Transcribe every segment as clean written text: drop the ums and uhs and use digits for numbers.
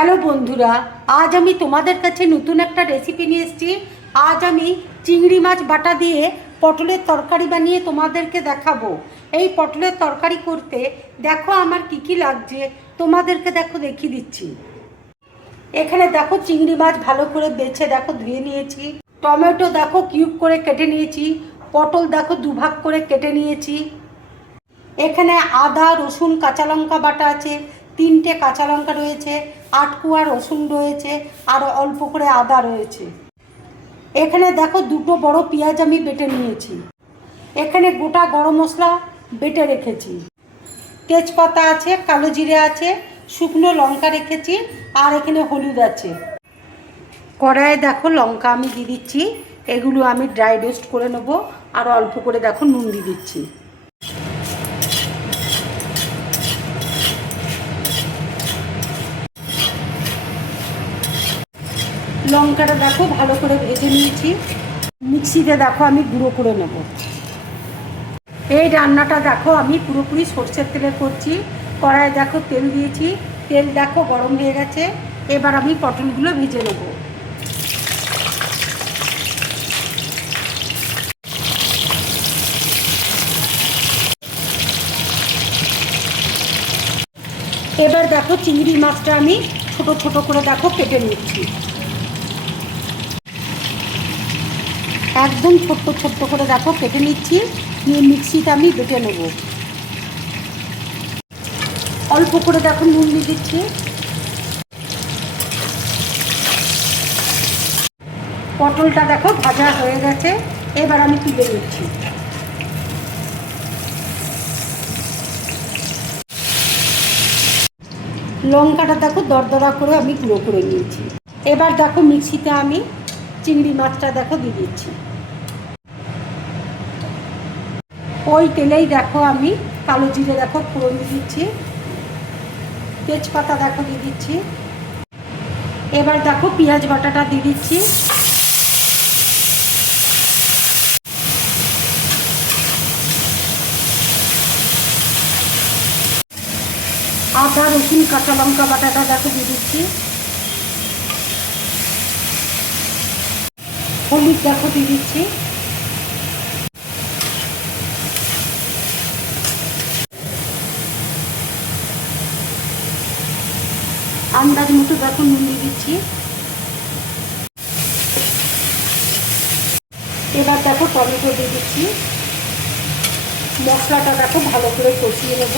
Hello বন্ধুরা, আজ আমি তোমাদের কাছে নতুন একটা রেসিপি নিয়ে এসেছি। আজ আমি চিংড়ি মাছ বাটা দিয়ে পটলের তরকারি বানিয়ে তোমাদেরকে দেখাবো। এই পটলের তরকারি করতে দেখো আমার কি কি লাগছে, তোমাদেরকে দেখিয়ে দিচ্ছি। এখানে দেখো চিংড়ি মাছ ভালো করে বেছে ধুয়ে নিয়েছি। টমেটো দেখো কিউব করে কেটে নিয়েছি। পটল দেখো দুভাগ করে কেটে নিয়েছি। এখানে আদা রসুন কাঁচা লঙ্কা বাটা আছে, 3টে কাঁচা লঙ্কা রয়েছে, 8 কোয়া রসুন রয়েছে, আর অল্প করে আদা রয়েছে। এখানে দেখো 2টো বড় পেঁয়াজ আমি বেটে নিয়েছি। এখানে গোটা গরম মশলা বেটে রেখেছি। তেজপাতা আছে, কালো জিরে আছে, শুকনো লঙ্কা রেখেছি, আর এখানে হলুদ আছে। কড়াইয়ে দেখো লঙ্কা আমি দিয়ে দিচ্ছি। এগুলো আমি ড্রাই রোস্ট করে নেবো। আর অল্প করে দেখো নুন দিয়ে দিচ্ছি। লঙ্কাটা দেখো ভালো করে ভেজে নিয়েছি। মিক্সিতে দেখো আমি গুঁড়ো করে নেব। এই রান্নাটা দেখো আমি পুরোপুরি সরষের তেলে করছি। কড়াইয়ে দেখো তেল দিয়েছি, তেল দেখো গরম হয়ে গেছে। এবার আমি পটলগুলো ভেজে নেব। এবার দেখো চিংড়ি মাছটা আমি ছোট ছোট করে দেখো কেটে নিচ্ছি। একদম ছোট্ট ছোট্ট করে দেখো কেটে নিচ্ছি। নিয়ে মিক্সিতে আমি বেটে নেব। অল্প করে দেখো নুন দিয়ে দিচ্ছি। পটলটা দেখো ভাজা হয়ে গেছে। এবার আমি তুলে নিচ্ছি। লঙ্কাটা দেখো দরদরা করে আমি গুঁড়ো করে নিয়েছি। এবার দেখো মিক্সিতে আমি চিংড়ি মাছটা দেখো দিয়ে দিচ্ছি। ওই তেলেই দেখো আমি কালো জিরে দেখো ফোড়ন দিয়ে দিচ্ছি। তেজপাতা দেখো দিয়ে দিচ্ছি। এবার দেখো পেঁয়াজ বাটাটা দিয়ে দিচ্ছি। আদা রসুন কাঁচা লঙ্কা বাটাটা দেখো দিয়ে দিচ্ছি। হলুদ দেখো দিয়ে দিচ্ছি। আন্দাজ মতো দেখো নুন দিয়ে দিচ্ছি। এবার দেখো টমেটো দিয়ে দিচ্ছি। মশলাটা দেখো ভালো করে কষিয়ে নেব।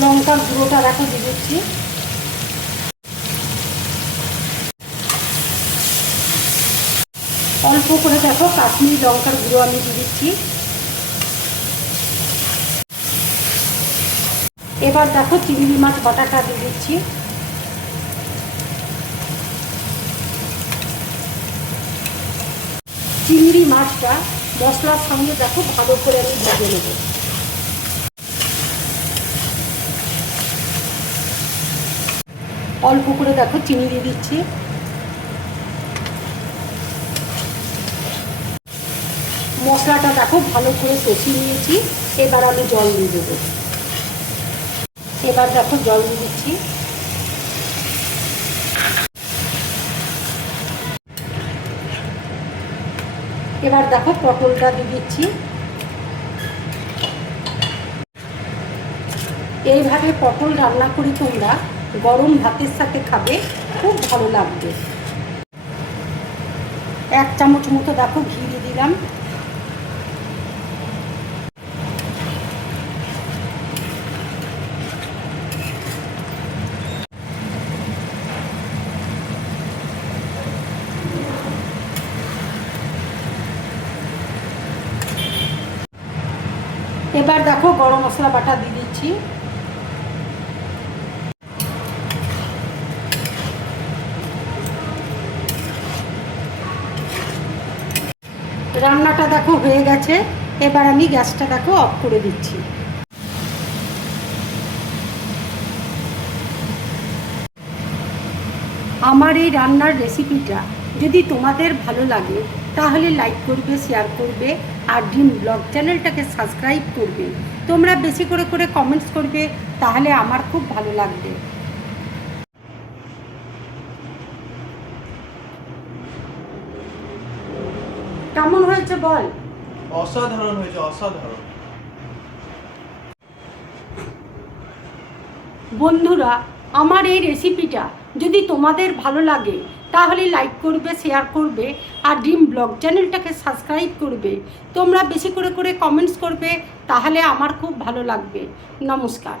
লঙ্কার গুঁড়োটা দেখো দিয়ে দিচ্ছি। অল্প করে দেখো কাশ্মীরি লঙ্কার গুঁড়ো আমি দিয়ে দিচ্ছি। এবার দেখো চিংড়ি মাছ বাটাটা দিয়ে দিচ্ছি। চিংড়ি মাছটা মশলার সঙ্গে দেখো ভালো করে আমি ভেজে নেব। অল্প করে দেখো চিনি দিয়ে দিচ্ছি। মশলাটা দেখো ভালো করে কষিয়ে নিয়েছি। এবার আমি জল দিয়ে দেবো। এবার দেখো জল দিয়ে দিচ্ছি। এবার দেখো পটলটা দিয়ে দিচ্ছি। এইভাবে পটল রান্না করি তোমরা গরম ভাতের সাথে খাবে, খুব ভালো লাগবে। 1 চামচ মতো দেখো ঘি দিয়ে দিলাম। এবার দেখো গরম মশলা বাটা দিয়ে দিচ্ছি। রান্নাটা দেখো হয়ে গেছে। এবার আমি গ্যাসটা দেখো অফ করে দিচ্ছি। আমার এই রান্নার রেসিপিটা যদি তোমাদের ভালো লাগে তাহলে লাইক করবে, শেয়ার করবে আর ডিম ব্লগ চ্যানেলটাকে সাবস্ক্রাইব করবে। তোমরা বেশি করে করে কমেন্টস করবে, তাহলে আমার খুব ভালো লাগবে। কেমন হয়েছে বল? অসাধারণ হয়েছে, অসাধারণ। বন্ধুরা, আমার এই রেসিপিটা যদি তোমাদের ভালো লাগে তাহলে লাইক করবে, শেয়ার করবে আর ড্রিম ব্লগ চ্যানেলটাকে সাবস্ক্রাইব করবে। তোমরা বেশি করে করে কমেন্টস করবে, তাহলে আমার খুব ভালো লাগবে। নমস্কার।